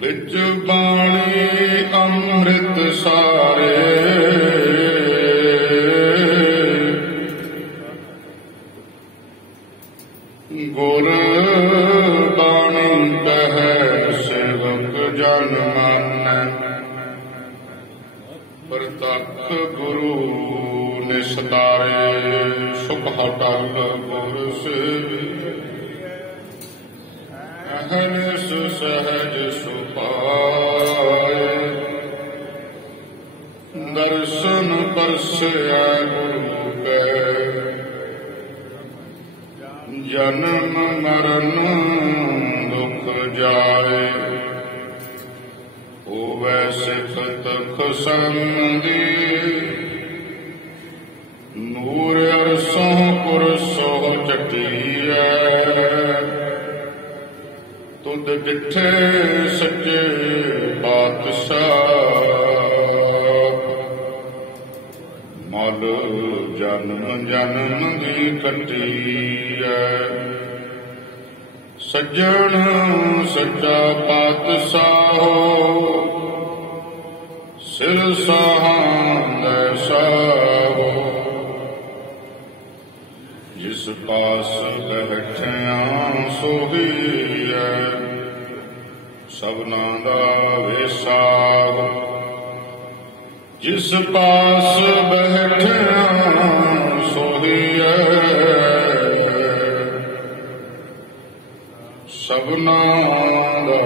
बिच बाणी अमृत सारे, गुर बाणी कहे सेवक जन मानै। प्रतख गुरु निस्तारे, सुख हटल गुर सेविए। अहनिस सहज सुपाए, दर्शन परसै गुरु के। जन्म मरण दुख जाए, होवै सिख तख संगी। नूर अरसों पुरसों चटिया, तुद डिठे सच्चे बादशाह। मल जन्म जन्म दी कटी है, सज्जन सच्चा पातशाह। सिर साहां साहो, जिस पास बैठिया सोही है। सबना दा वेसाह, जिस पास बैठिया सोही है। सबना दा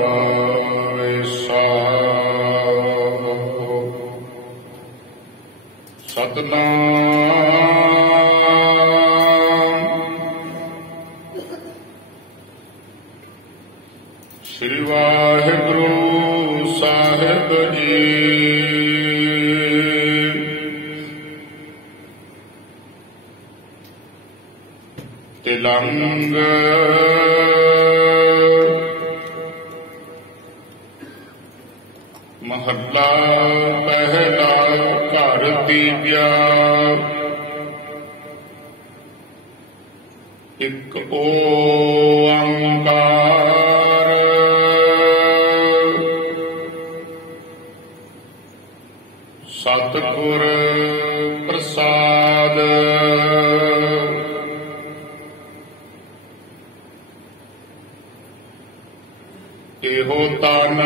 वेसाह। सतनाम श्री वाहिगुरु साहिब जी। तिलंग महला पहला घर तीजा। एक ओंकार सतगुर प्रसाद। एहो तन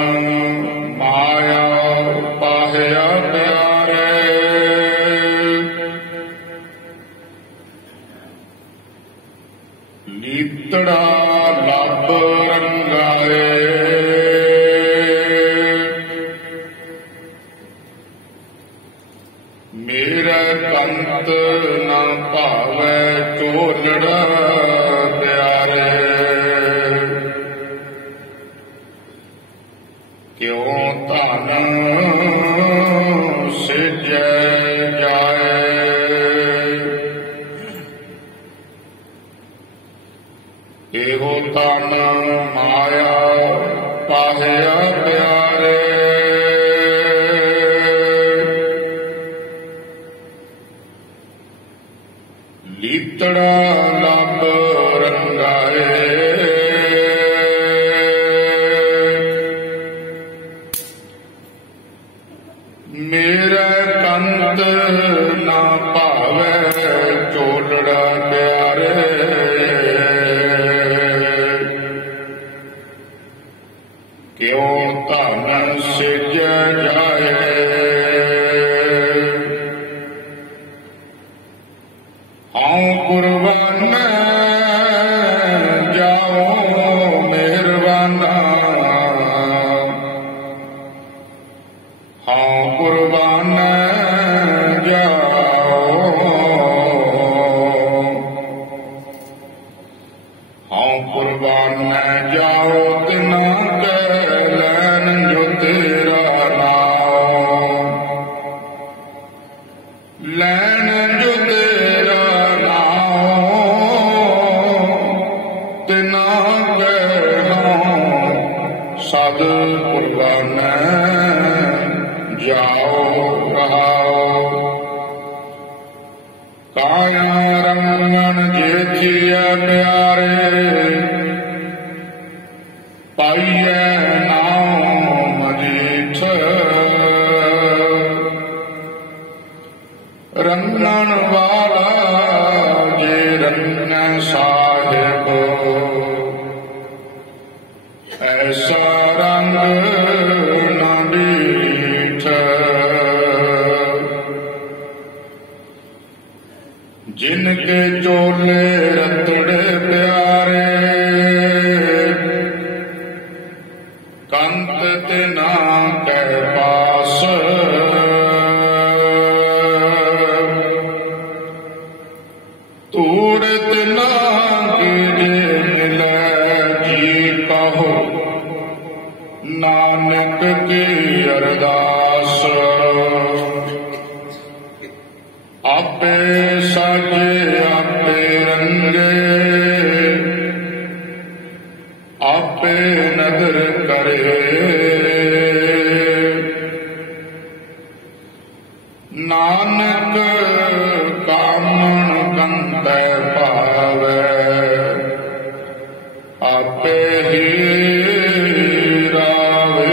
माया पाहया प्यारे, लीतड़ा लब रंगाए। मेरा कंत न भावै चोलड़ा प्यारे। क्यों धन सिजै जाए, एहो तन माया पाहया प्यारे। लीतड़ा लब रंगाए। मेरा कंत ना भावै चोलड़ा प्यारे। क्यों धन सिजै जाए, हाँ कुर्बाना जाओ मेहरबाना। हाँ कुर्बाना जाओ, हाँ कुर्बाना जाओ। तिना कह लैन जो तेरा नाम, लैन जो तेरा सद कुर्बाना जाओ रहाओ। काया रंगन जेठिया प्यारे, पाइए नाम के चोले रतड़े प्यारे कंत तिना के पास तूड़त ना मिले जी कहो नानक की अरदास आपे साजे आपे रंगे आपे नदर करे नानक कामन कंते पावे आपे ही रावे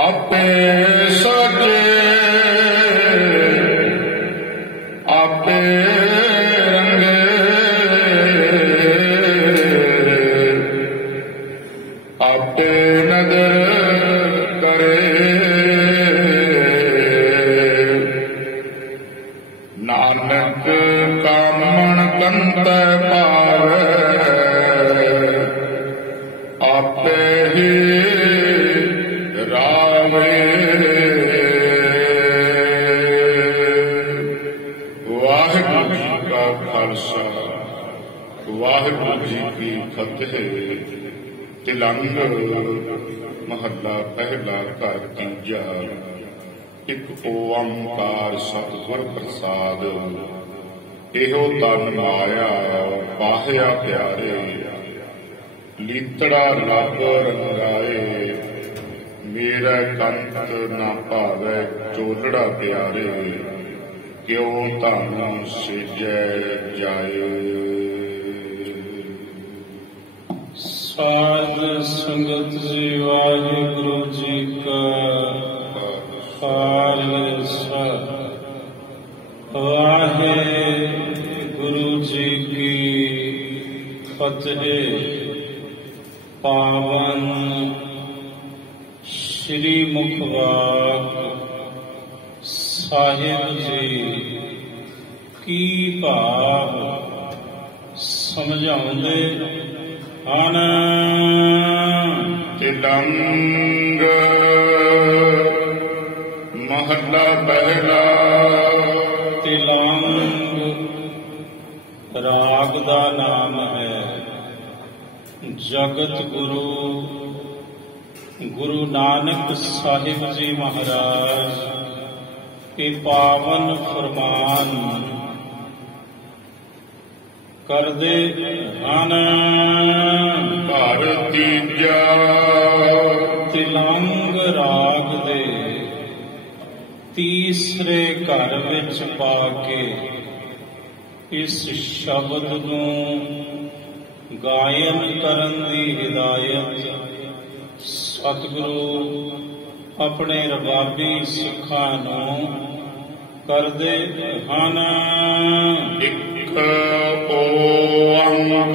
आपे सजे आपे रंगे आपे नदर करे नानक कामन कंत पावे आपे ही रावे। वाहिगुरु जी का खालसा वाहिगुरु जी की फतेह। तिलंग महला पहला घर तीजा। एक ओंकार सतगुर प्रसाद। एहो तन माया पाहिया प्यारे लीतड़ा लब रंगाए मेरा कंत ना भावे चोलड़ा प्यारे क्यों धन सिजै जाए। साध संगत जी वाहिगुरु जी का खालसा वाहिगुरु जी की फतेह। पावन श्री मुखवाक साहिब जी की भाव समझाउंदे ਹਨ। तिलंग महला पहला। तिलंग राग ਦਾ ਨਾਮ ਹੈ। ਜਗਤ ਗੁਰੂ ਗੁਰੂ ਨਾਨਕ ਸਾਹਿਬ ਜੀ ਮਹਾਰਾਜ के पावन फरमान करदे ਹਨ। ਘਰ ਤੀਜਾ ਤਿਲੰਗ ਰਾਗ ਦੇ ਤੀਸਰੇ ਘਰ ਵਿੱਚ ਪਾ ਕੇ ਇਸ ਸ਼ਬਦ ਨੂੰ ਗਾਇਨ ਕਰਨ ਦੀ ਹਿਦਾਇਤ ਸਤਿਗੁਰੂ ਆਪਣੇ ਰਬਾਬੀ ਸਿੱਖਾਂ ਨੂੰ ਕਰਦੇ ਹਨ। ਇੱਕ ਓੰਕਾਰ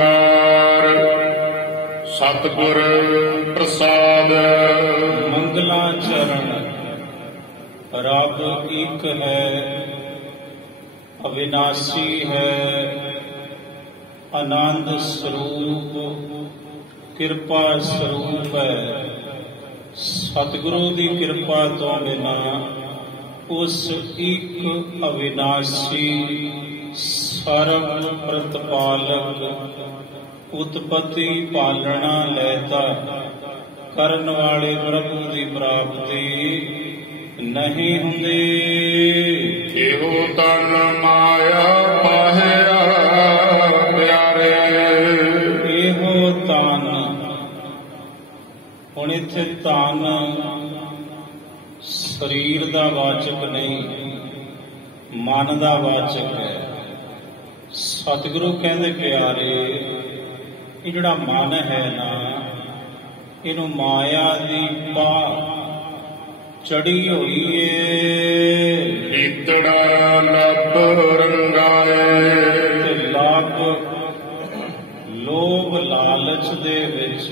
ਸਤਿਗੁਰ ਪ੍ਰਸਾਦ। ਮੰਗਲਾਚਰਨ ਰੱਬ ਇੱਕ ਹੈ, ਅਵਿਨਾਸ਼ੀ ਹੈ, ਆਨੰਦ ਸਰੂਪ, ਕਿਰਪਾ ਸਰੂਪ ਹੈ। ਸਤਿਗੁਰੂ ਦੀ ਕਿਰਪਾ ਤੋਂ ਬਿਨਾਂ ਉਸ ਇੱਕ ਅਵਿਨਾਸ਼ੀ ਸਰਬ ਪ੍ਰਤਪਾਲਕ ਉਤਪਤੀ ਪਾਲਣਾ ਲੈਤਾ ਕਰਨ ਵਾਲੇ ਪ੍ਰਭੂ ਦੀ ਪ੍ਰਾਪਤੀ ਨਹੀਂ ਹੁੰਦੀ। ਇਹੋ ਤਨ ਮਾਇਆ ਪਾਹਿਆ ਪਿਆਰੇ। ਇਹੋ ਤਨ, ਹੁਣ ਇੱਥੇ ਤਨ ਸਰੀਰ ਦਾ ਵਾਚਕ ਨਹੀਂ, ਮਨ ਦਾ ਵਾਚਕ ਹੈ। ਸਤਿਗੁਰੂ ਕਹਿੰਦੇ ਪਿਆਰੇ, ਇਹ ਜਿਹੜਾ ਮਨ ਹੈ ਨਾ, ਇਹਨੂੰ ਮਾਇਆ ਦੀ ਪਾ ਚੜੀ ਹੋਈ ਏ। ਲੀਤੜਾ ਲੱਭ ਰੰਗਾਏ। ਤੇ ਲੱਭ ਲੋਭ ਲਾਲਚ ਦੇ ਵਿੱਚ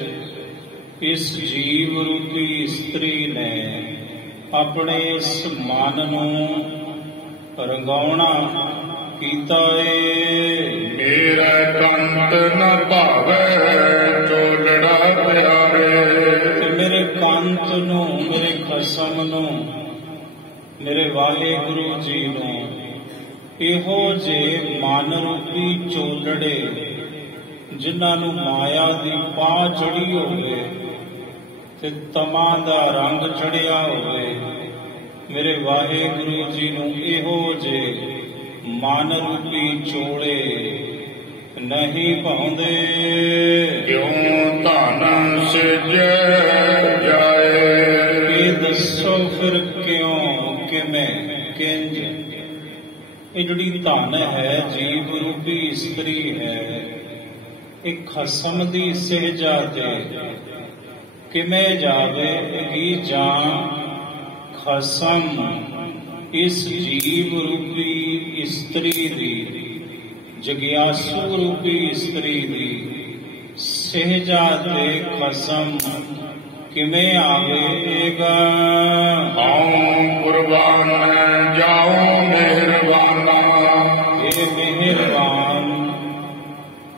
ਇਸ ਜੀਵ ਰੂਪੀ ਇਸਤਰੀ ਨੇ ਆਪਣੇ ਇਸ ਮਨ ਨੂੰ ਰੰਗਾਉਣਾ ਕੀਤਾ ਏ। ਮੇਰਾ ਕੰਤ ਨ ਭਾਵੈ ਚੋਲੜਾ ਪਿਆਰੇ। ਤੇ ਮੇਰੇ ਕੰਤ ਨੂੰ, ਮੇਰੇ ਖਸਮ ਨੂੰ, ਮੇਰੇ ਵਾਲੇ ਗੁਰੂ ਜੀ ਨੂੰ ਇਹੋ ਜੇ ਮਨ ਰੂਪੀ ਚੋਲੜੇ ਜਿਨ੍ਹਾਂ ਨੂੰ ਮਾਇਆ ਦੀ ਪਾਹ ਚੜੀ ਹੋਵੇ ਤੇ ਤਮਾ ਦਾ ਰੰਗ ਚੜਿਆ ਹੋਵੇ, ਮੇਰੇ ਵਾਹਿਗੁਰੂ ਜੀ ਨੂੰ ਇਹੋ ਜੇ ਮਨ ਰੂਪੀ ਚੋਲੇ ਨਹੀਂ ਭਾਉਂਦੇ। ਕਿਉਂ ਧਨ ਸਿਜੈ ਜਾਏ। ਇਹ ਦੱਸੋ ਫਿਰ ਕਿਉਂ, ਕਿਵੇਂ, ਕਿੰਜ। ਇਹ ਜਿਹੜੀ ਧਨ ਹੈ, ਜੀਵ ਰੂਪੀ ਇਸਤਰੀ ਹੈ, ਇਹ ਖਸਮ ਦੀ ਸਹਿਜਾ ਤੇ ਕਿਵੇਂ ਜਾਵੇਗੀ ਜਾਂ ਖਸਮ ਇਸ ਜੀਵ ਰੂਪੀ ਇਸਤਰੀ ਦੀ, ਜਗਿਆਸੂ ਰੂਪੀ ਇਸਤਰੀ ਦੀ ਸਹਿਜਾ ਤੇ ਖਸਮ ਕਿਵੇਂ ਆਵੇਗਾ। ਹਉ ਕੁਰਬਾਨ ਜਾਉ ਮਿਹਰਬਾਨਾ। ਇਹ ਮਿਹਰਬਾਨ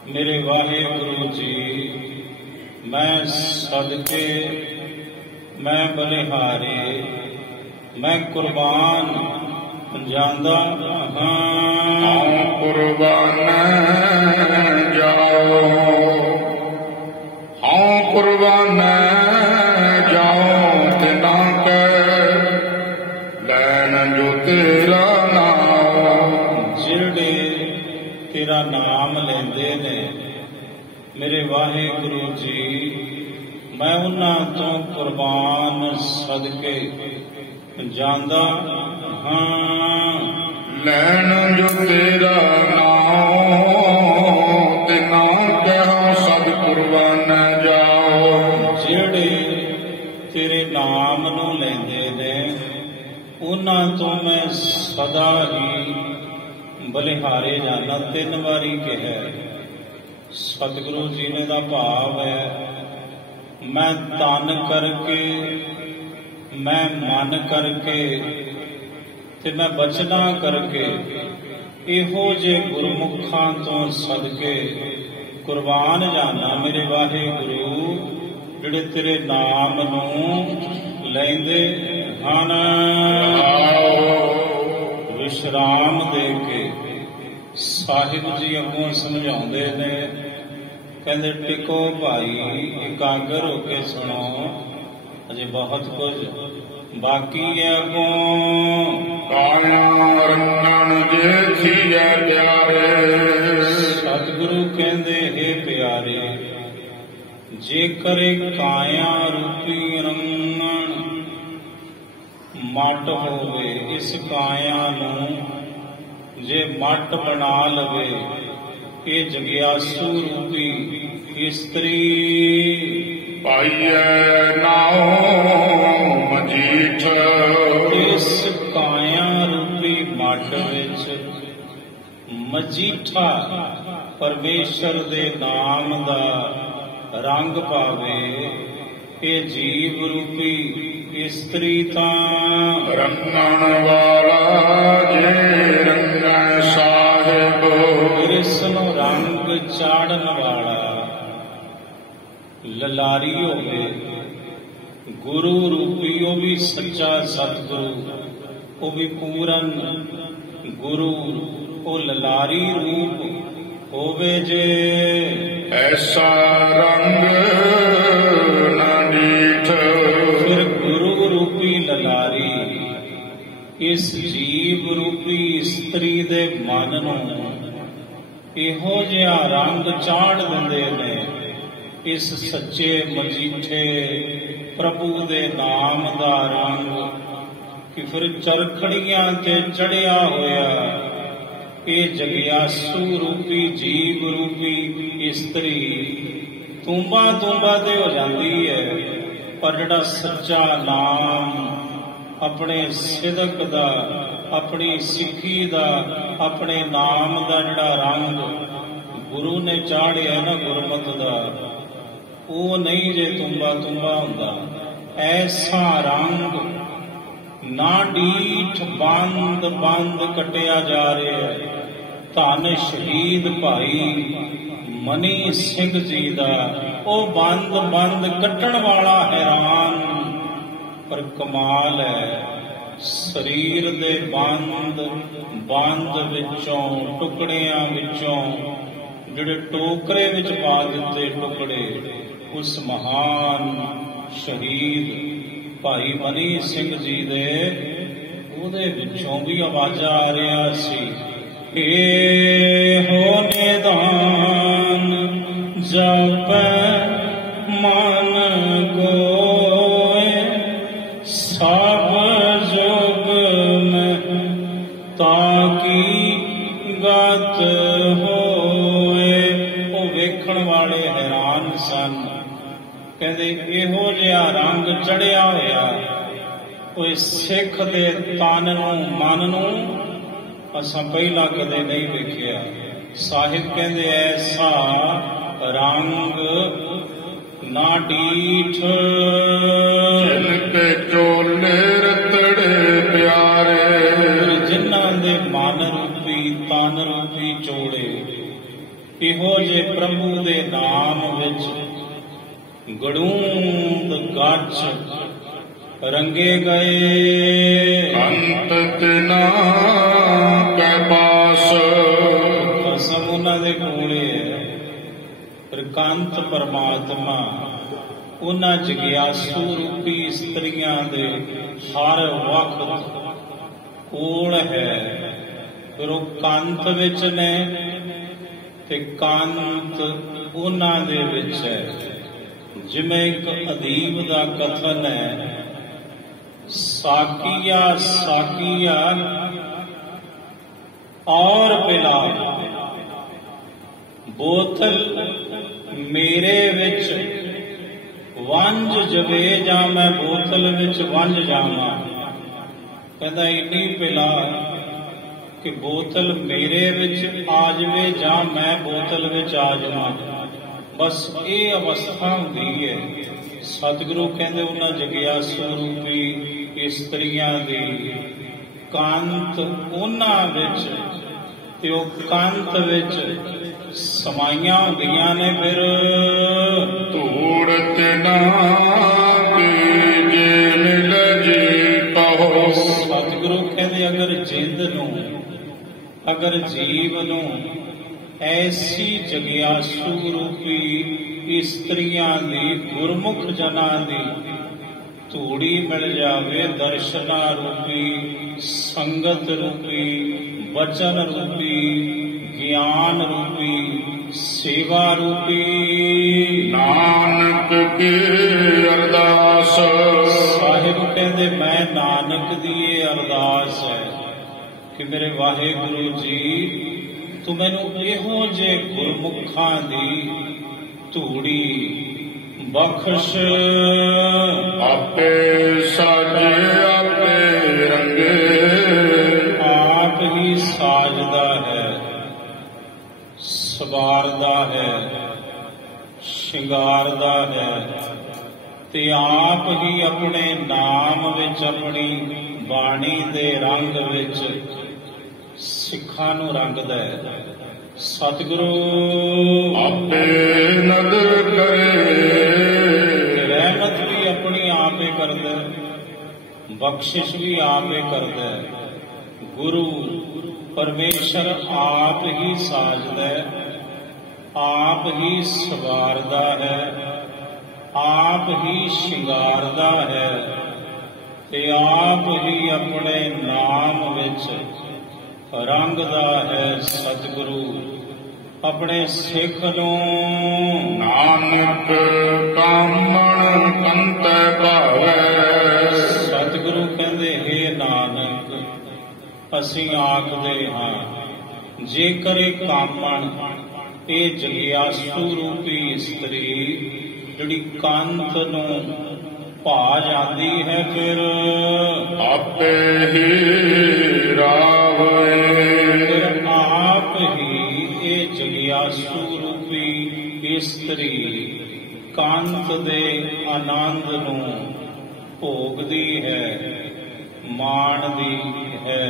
ਮੇਰੇ ਵਾਹਿਗੁਰੂ ਜੀ, ਮੈਂ ਸਦਕੇ, ਮੈਂ ਬਲਿਹਾਰੇ, ਮੈਂ ਕੁਰਬਾਨ ਜਾਂਦਾ ਹਾਂ। ਕੁਰਬਾਨ ਜਾਓ, ਹਉ ਕੁਰਬਾਨ ਜਾਓ ਤਿਨਾ ਕੈ ਲੈਣ ਜੋ ਤੇਰਾ ਨਾਮ। ਜਿਹੜੇ ਤੇਰਾ ਨਾਮ ਲੈਂਦੇ ਨੇ ਮੇਰੇ ਵਾਹਿਗੁਰੂ ਜੀ, ਮੈਂ ਉਹਨਾਂ ਤੋਂ ਕੁਰਬਾਨ ਸਦਕੇ ਜਾਂਦਾ ਹਾਂ। ਲੈਣ ਜੋ ਤੇਰਾ ਨਾਮ ਤਿਨਾ ਕੈ ਸਦ ਕੁਰਬਾਨ ਜਾਓ। ਜਿਹੜੇ ਤੇਰੇ ਨਾਮ ਨੂੰ ਲੈਂਦੇ ਨੇ ਉਹਨਾਂ ਤੋਂ ਮੈਂ ਸਦਾ ਹੀ ਬਲਿਹਾਰੇ ਜਾਣਾ। 3 ਵਾਰੀ ਕਿਹਾ। ਸਤਿਗੁਰੂ ਜੀ ਨੇ ਦਾ ਭਾਵ ਹੈ, ਮੈਂ ਤਨ ਕਰਕੇ, ਮੈਂ ਮਨ ਕਰਕੇ ਤੇ ਮੈਂ ਬਚਨਾ ਕਰਕੇ ਇਹੋ ਜੇ ਗੁਰਮੁਖਾਂ ਤੋਂ ਸਦਕੇ ਕੁਰਬਾਨ ਜਾਣਾ ਮੇਰੇ ਵਾਹਿਗੁਰੂ, ਜਿਹੜੇ ਤੇਰੇ ਨਾਮ ਨੂੰ ਲੈਂਦੇ ਹਨ। ਵਿਸ਼ਰਾਮ ਦੇ ਕੇ ਸਾਹਿਬ ਜੀ ਅੱਗੋਂ ਸਮਝਾਉਂਦੇ ਨੇ, ਕਹਿੰਦੇ ਟਿਕੋ ਭਾਈ, ਇਕਾਗਰ ਹੋ ਕੇ ਸੁਣੋ, ਅਜੇ ਬਹੁਤ ਕੁਝ ਬਾਕੀ ਹੈ ਅੱਗੋਂ। ਕਾਇਆ ਰੰਗਣ ਜੇ ਥੀਐ ਪਿਆਰੇ। ਸਤਿਗੁਰੂ ਕਹਿੰਦੇ ਹੈ ਪਿਆਰੇ, ਜੇਕਰ ਕਾਇਆ ਰੂਪੀ ਰੰਗਣ ਮੱਟ ਹੋਵੇ, ਇਸ ਕਾਇਆ ਨੂੰ ਜੇ ਮੱਟ ਬਣਾ ਲਵੇ, ਇਹ ਜਗਿਆਸੂ ਰੂਪੀ ਇਸਤਰੀ ਪਾਈਐ ਨਾਉ ਮਜੀਠ। ਇਸ ਕਾਇਆ ਰੂਪੀ ਮੱਟ ਵਿੱਚ ਮਜੀਠਾ ਪਰਮੇਸ਼ਰ ਦੇ ਨਾਮ ਦਾ ਰੰਗ ਪਾਵੇ। ਇਹ ਜੀਵ ਰੂਪੀ ਇਸਤਰੀ ਤਾਂ ਰੰਗਣ ਵਾਲਾ ਜੇ ਰੰਗੈ ਸਾਹਿਬ। ਇਸ ਨੂੰ ਰੰਗ ਚਾੜਨ ਵਾਲਾ ਲਲਾਰੀ ਹੋਵੇ, ਗੁਰੂ ਰੂਪੀ, ਉਹ ਵੀ ਸੱਚਾ ਸਤਿਗੁਰੂ, ਉਹ ਵੀ ਪੂਰਨ ਗੁਰੂ, ਉਹ ਲਲਾਰੀ ਰੂਪ ਹੋਵੇ ਜੇ। ਐਸਾ ਰੰਗ ਨਾ ਡੀਠ। ਫਿਰ ਗੁਰੂ ਰੂਪੀ ਲਲਾਰੀ ਇਸ ਜੀਵ ਰੂਪੀ ਇਸਤਰੀ ਦੇ ਮਨ ਨੂੰ ਇਹੋ ਜਿਹਾ ਰੰਗ ਚਾੜ ਦਿੰਦੇ ਨੇ, ਇਸ ਸੱਚੇ ਮਜੀਠੇ ਪ੍ਰਭੂ ਦੇ ਨਾਮ ਦਾ ਰੰਗ, ਕਿ ਫਿਰ ਚਰਖੜੀਆਂ ਤੇ ਚੜਿਆ ਹੋਇਆ ਇਹ ਜਗਿਆਸੂ ਰੂਪੀ ਜੀਵ ਰੂਪੀ ਇਸਤਰੀ ਤੁੰਬਾ ਤੁੰਬਾ ਤੇ ਹੋ ਜਾਂਦੀ ਹੈ। ਪਰ ਜਿਹੜਾ ਸੱਚਾ ਨਾਮ ਆਪਣੇ ਸਿਦਕ ਦਾ, ਆਪਣੀ ਸਿੱਖੀ ਦਾ, ਆਪਣੇ ਨਾਮ ਦਾ ਜਿਹੜਾ ਰੰਗ ਗੁਰੂ ਨੇ ਚਾੜਿਆ ਨਾ ਗੁਰਮਤਿ ਦਾ, ਉਹ ਨਹੀਂ ਜੇ ਤੁੰਬਾ ਤੁੰਬਾ ਹੁੰਦਾ। ਐਸਾ ਰੰਗ ਨਾ ਡੀਠ ਬੰਦ ਬੰਦ ਕਟਿਆ ਜਾ ਰਿਹਾ ਹੈ। ਧੰਨ ਸ਼ਹੀਦ ਭਾਈ ਮਨੀ ਸਿੰਘ ਜੀ ਦਾ ਉਹ ਬੰਦ ਬੰਦ ਕੱਟਣ ਵਾਲਾ ਹੈਰਾਨ, ਪਰ ਕਮਾਲ ਹੈ ਸਰੀਰ ਦੇ ਬੰਦ ਬੰਦ ਵਿੱਚੋਂ, ਟੁਕੜਿਆਂ ਵਿੱਚੋਂ ਜਿਹੜੇ ਟੋਕਰੇ ਵਿੱਚ ਪਾ ਦਿੱਤੇ ਟੁਕੜੇ, ਉਸ ਮਹਾਨ ਸ਼ਹੀਦ ਭਾਈ ਮਨੀ ਸਿੰਘ ਜੀ ਦੇ ਉਹਦੇ ਵਿੱਚੋਂ ਵੀ ਆਵਾਜ਼ਾਂ ਆ ਰਿਹਾ ਸੀ, ਇਹੋ ਨਿਦਾਨ ਜਪੈ ਮਨ ਕੋਇ, ਸਭ ਜੁਗ ਮੈਂ ਤਾਕੀ ਗਤ ਹੋਏ। ਉਹ ਵੇਖਣ ਵਾਲੇ ਹੈਰਾਨ ਸਨ, ਕਹਿੰਦੇ ਇਹੋ ਜਿਹਾ ਰੰਗ ਚੜਿਆ ਹੋਇਆ ਕੋਈ ਸਿੱਖ ਦੇ ਤਨ ਨੂੰ ਮਨ ਨੂੰ ਅਸਾਂ ਪਹਿਲਾਂ ਕਦੇ ਨਹੀਂ ਵੇਖਿਆ। ਸਾਹਿਬ ਕਹਿੰਦੇ ਐਸਾ ਰੰਗ ਨਾ ਡੀਠ, ਜਿਨ ਤੇ ਚੋਲੇ ਰਤੜੇ ਪਿਆਰੇ, ਜਿਨ੍ਹਾਂ ਦੇ ਮਨ ਰੂਪੀ ਤਨ ਰੂਪੀ ਚੋਲੇ ਇਹੋ ਜੇ ਪ੍ਰਭੂ ਦੇ ਨਾਮ ਵਿੱਚ ਗੜੂੰਦ ਗੱਜ ਰੰਗੇ ਗਏ। ਅੰਤ ਤਿਨਾ ਕੈ ਪਾਸ, ਕਸਮ ਉਹਨਾਂ ਦੇ ਕੋਲੇ ਹੈ। ਪ੍ਰਕਾਂਤ ਪਰਮਾਤਮਾ ਉਹਨਾਂ ਜਗਿਆਸੂ ਰੂਪੀ ਇਸਤਰੀਆਂ ਦੇ ਹਰ ਵਕਤ ਕੋਲ ਹੈ। ਫਿਰ ਉਹ ਕੰਤ ਵਿੱਚ ਨੇ ਤੇ ਕੰਤ ਉਹਨਾਂ ਦੇ ਵਿੱਚ ਹੈ। ਜਿਵੇਂ ਇੱਕ ਅਦੀਬ ਦਾ ਕਥਨ ਹੈ, ਸਾਕੀਆ ਸਾਕੀਆ ਔਰ ਪਿਲਾ, ਬੋਤਲ ਮੇਰੇ ਵਿੱਚ ਵੰਜ ਜਵੇ ਜਾਂ ਮੈਂ ਬੋਤਲ ਵਿੱਚ ਵੰਜ ਜਾਵਾਂ। ਕਹਿੰਦਾ ਇੰਨੀ ਪਿਲਾ ਕਿ ਬੋਤਲ ਮੇਰੇ ਵਿੱਚ ਆ ਜਾਵੇ ਜਾਂ ਮੈਂ ਬੋਤਲ ਵਿੱਚ ਆ ਜਾਵਾਂ। ਬਸ ਇਹ ਅਵਸਥਾ ਹੁੰਦੀ ਹੈ। ਸਤਿਗੁਰੂ ਕਹਿੰਦੇ ਉਹਨਾਂ ਜਗਿਆਸੂ ਰੂਪੀ ਇਸਤਰੀਆਂ ਦੀ ਕੰਤ ਉਹਨਾਂ ਵਿੱਚ ਤੇ ਉਹ ਕੰਤ ਵਿੱਚ ਸਮਾਈਆਂ ਹੁੰਦੀਆਂ ਨੇ। ਫਿਰ ਧੂੜ ਤਿਨਾ ਕੀ ਜੇ ਮਿਲ ਜੀ ਪਹੋ, ਸਤਿਗੁਰੂ ਕਹਿੰਦੇ ਅਗਰ ਜਿੰਦ ਨੂੰ, ਅਗਰ ਜੀਵ ਨੂੰ ਐਸੀ ਜਗਿਆਸੂ ਰੂਪੀ ਇਸਤਰੀਆਂ ਦੀ, ਗੁਰਮੁਖ ਜਨਾਂ ਦੀ ਧੂੜੀ ਮਿਲ ਜਾਵੇ, ਦਰਸ਼ਨਾ ਰੂਪੀ, ਸੰਗਤ ਰੂਪੀ, ਵਚਨ ਰੂਪੀ, ਗਿਆਨ ਰੂਪੀ, ਸੇਵਾ ਰੂਪੀ, ਨਾਨਕ ਕੀ ਅਰਦਾਸ। ਸਾਹਿਬ ਕਹਿੰਦੇ ਮੈਂ ਨਾਨਕ ਦੀ ਇਹ ਅਰਦਾਸ ਹੈ ਕਿ ਮੇਰੇ ਵਾਹਿਗੁਰੂ ਜੀ ਤੂੰ ਮੈਨੂੰ ਇਹੋ ਜਿਹੇ ਗੁਰਮੁਖਾਂ ਦੀ ਧੂੜੀ ਬਖਸ਼। ਆਪੇ ਸਾਜੇ ਆਪੇ ਰੰਗੇ, ਆਪ ਹੀ ਸਾਜਦਾ ਹੈ, ਸਵਾਰਦਾ ਹੈ, ਸ਼ਿੰਗਾਰਦਾ ਹੈ ਤੇ ਆਪ ਹੀ ਆਪਣੇ ਨਾਮ ਵਿੱਚ, ਆਪਣੀ ਬਾਣੀ ਦੇ ਰੰਗ ਵਿੱਚ ਸਿੱਖਾਂ ਨੂੰ ਰੰਗਦਾ ਹੈ। ਸਤਿਗੁਰੂ ਆਪੇ ਨਦਰ ਕਰੇ, ਰਹਿਮਤ ਵੀ ਆਪਣੀ ਆਪ ਹੀ ਕਰਦਾ, ਬਖਸ਼ਿਸ਼ ਵੀ ਆਪ ਹੀ ਕਰਦਾ। ਗੁਰੂ ਪਰਮੇਸ਼ਰ ਆਪ ਹੀ ਸਾਜਦਾ, ਆਪ ਹੀ ਸਵਾਰਦਾ ਹੈ, ਆਪ ਹੀ ਸ਼ਿੰਗਾਰਦਾ ਹੈ ਤੇ ਆਪ ਹੀ ਆਪਣੇ ਨਾਮ ਵਿੱਚ ਰੰਗਦਾ ਹੈ। ਸਤਿਗੁਰੂ ਆਪਣੇ ਸਿੱਖ ਨੂੰ ਨਾਨਕ ਕਾਮਣ ਕੰਤੈ ਭਾਵੈ। ਸਤਿਗੁਰੂ ਕਹਿੰਦੇ ਹੇ ਨਾਨਕ ਅਸੀਂ ਆਖਦੇ ਹਾਂ ਜੇਕਰ ਇਹ ਕਾਮਣ, ਇਹ ਜਗਿਆਸੂ ਰੂਪੀ ਇਸਤਰੀ ਜਿਹੜੀ ਕੰਤ ਨੂੰ ਭਾ ਜਾਂਦੀ ਹੈ, ਫਿਰ ਆਪੇ ਹੀ ਰਾਵੇ, ਫਿਰ ਆਪ ਹੀ ਇਹ ਜਗਿਆਸੂ ਰੂਪੀ ਇਸਤਰੀ ਕੰਤ ਦੇ ਆਨੰਦ ਨੂੰ ਭੋਗਦੀ ਹੈ। ਮਾਣ ਦੀ ਹੈ।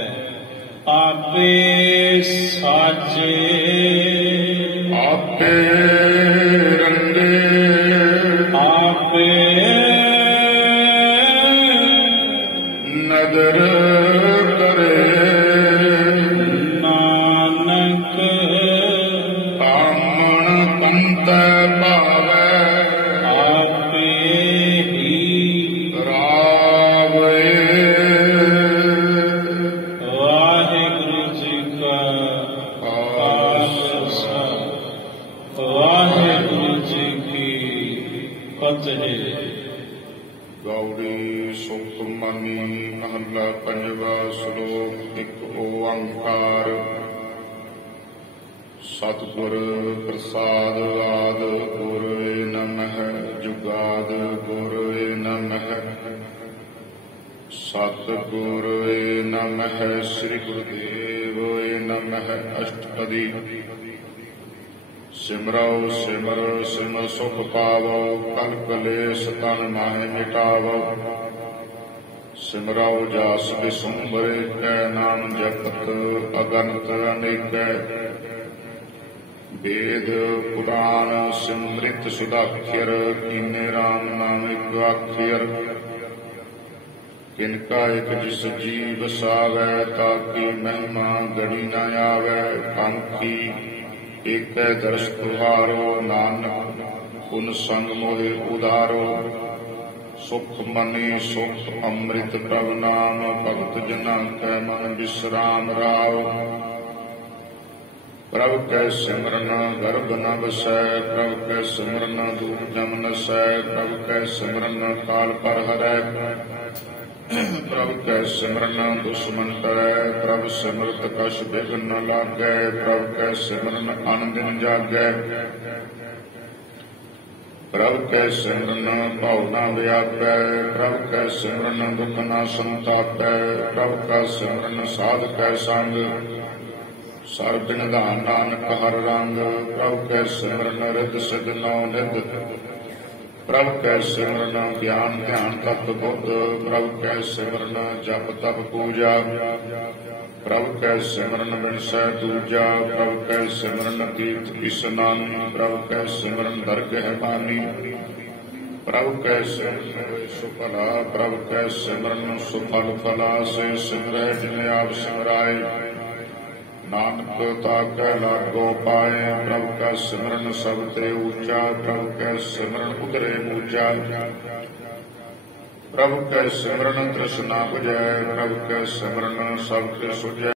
ਆਪੇ ਸਾਜੇ ਆਪੇ ਰੰਗੇ ਆਪੇ ਨਦਰ ਕਰੇ ਨਾਨਕ ਕਾਮਣ ਕੰਤੈ ਭਾਵੈ ਆਪੇ ਹੀ ਰਾਵੈ। ਵਾਹਿਗੁਰੂ ਜੀ ਕਾ ਖਾਲਸਾ ਵਾਹਿਗੁਰੂ ਜੀ ਕੀ ਫਤਿਹ। ਗੌੜੀ ਸੁਖਮਨੀ ਮਹੱਲਾ ਪੰਜਵਾ ਸ਼ਲੋਕ ਇੱਕ ਓੰਕਾਰ। ਸਤਿਗੁਰ ਪ੍ਰਸਾਦ ਆਦ ਗੁਰਵੇ ਨਮਹਿ ਜੁਗਾਦ ਗੁਰਵੇ ਨਮਹਿ ਸਤਿਗੁਰਵੇ ਨਮਹਿ ਸ੍ਰੀ ਗੁਰੁਦੇਵ ਨਮਹਿ ਅਸ਼ਟਪਦੀ। ਸਿਮਰਉ ਸਿਮਰ ਸਿਮਰ ਸੁਖ ਪਾਵੋ ਕਲ ਕਲੇਸ਼ ਤਨ ਮਾਹਿ ਮਿਟਾਵੋ। ਸਿਮਰਉ ਜਾਸ ਬਿਸੁੰਬਰੇ ਕੈ ਨਾਮ ਜਪਤ ਅਗਨਤ ਅਨੇਕੈ। ਵੇਦ ਪੁਰਾਣ ਸਿਮ੍ਰਿਤ ਸੁਦਾਖਰ ਕੀਨੇ ਰਾਮ ਨਾਮ ਇਕ ਆਖਿਰ। ਕਿਨਕਾ ਇਕ ਜਿਸ ਜੀ ਵਸਾਵੈ ਤਾਕੀ ਮਹਿਮਾ ਗੜੀ ਨ ਆਵੈ। ਕਾਂਖੀ ਏਕੈ ਦਰਸ ਤੁਹਾਰੋ ਨਾਨਕ ਪੁਨ ਸੰਗ ਮੋਹਿ ਉਧਾਰੋ। ਸੁਖ ਮਨੀ ਸੁਖ ਅੰਮ੍ਰਿਤ ਪ੍ਰਭ ਨਾਮ ਭਗਤ ਜਨਾਂ ਕੈ ਮਨ ਵਿਸਰਾਮ ਰਾਵ। ਪ੍ਰਭ ਕੈ ਸਿਮਰਨ ਗਰਭ ਨ ਵਸੈ ਪ੍ਰਭ ਕੈ ਸਿਮਰਨ ਦੂਰ ਜਮ ਨਸੈ। ਪ੍ਰਭ ਕੈ ਸਿਮਰਨ ਕਾਲ ਪਰ ਹਰੈ ਪ੍ਰਭ ਕੈ ਸਿਮਰਨ ਦੁਸ਼ਮਨ ਕਰੈ। ਪ੍ਰਭ ਸਿਮਰਤ ਕਛ ਬਿਘਨ ਨ ਲਾਗੈ ਪ੍ਰਭ ਕੈ ਸਿਮਰਨ ਅਨ ਦਿਨ ਜਾਗੈ। ਪ੍ਰਭ ਕੈ ਸਿਮਰਨ ਭਉ ਨ ਵਿਆਪੈ ਪ੍ਰਭ ਕੈ ਸਿਮਰਨ ਦੁਖ ਨ ਸੰਤਾਪੈ। ਪ੍ਰਭ ਕਾ ਸਿਮਰਨ ਸਾਧ ਕੈ ਸੰਗ ਸਰਬ ਨਿਧਾਨ ਨਾਨਕ ਹਰ ਰੰਗ। ਪ੍ਰਭ ਕੈ ਸਿਮਰਨ ਰਿਦ ਸਿਧ ਨੌ ਨਿਧ ਪ੍ਰਭ ਕੈ ਸਿਮਰਨ ਗਿਆਨ ਧਿਆਨ ਤਤ ਬੁੱਧ। ਪ੍ਰਭ ਕੈ ਸਿਮਰਨ ਜਪ ਤਪ ਪੂਜਾ ਪ੍ਰਭ ਕੈ ਸਿਮਰਨ ਬਿਨਸੈ ਦੂਜਾ। ਪ੍ਰਭ ਕੈ ਸਿਮਰਨ ਤੀਰਥ ਇਸਨਾਨ ਪ੍ਰਭ ਕੈ ਸਿਮਰਨ ਦਰਗਹਿ ਬਾਨੀ। ਪ੍ਰਭ ਕੈ ਸਿਮਰਨ ਸੁਫਲਾ ਪ੍ਰਭ ਕੈ ਸਿਮਰਨ ਸੁਫਲ ਫਲਾ। ਸੇ ਸਿਮਰੈ ਜਿਨ ਆਪ ਸਿਮਰਾਏ ਨਾਨਕ ਤਾਕੈ ਲਾਗੋ ਪਾਏ। ਪ੍ਰਭ ਕਾ ਸਿਮਰਨ ਸਭ ਤੇ ਉੱਚਾ ਪ੍ਰਭ ਕੈ ਸਿਮਰਨ ਉਤਰੇ ਮੂਚਾ। ਪ੍ਰਭ ਕੈ ਸਿਮਰਨ ਤ੍ਰਿਸ਼ਨਾ ਬੁਝੈ ਪ੍ਰਭ ਕੈ ਸਿਮਰਨ ਸਭ ਤੇ ਸੁਝੈ।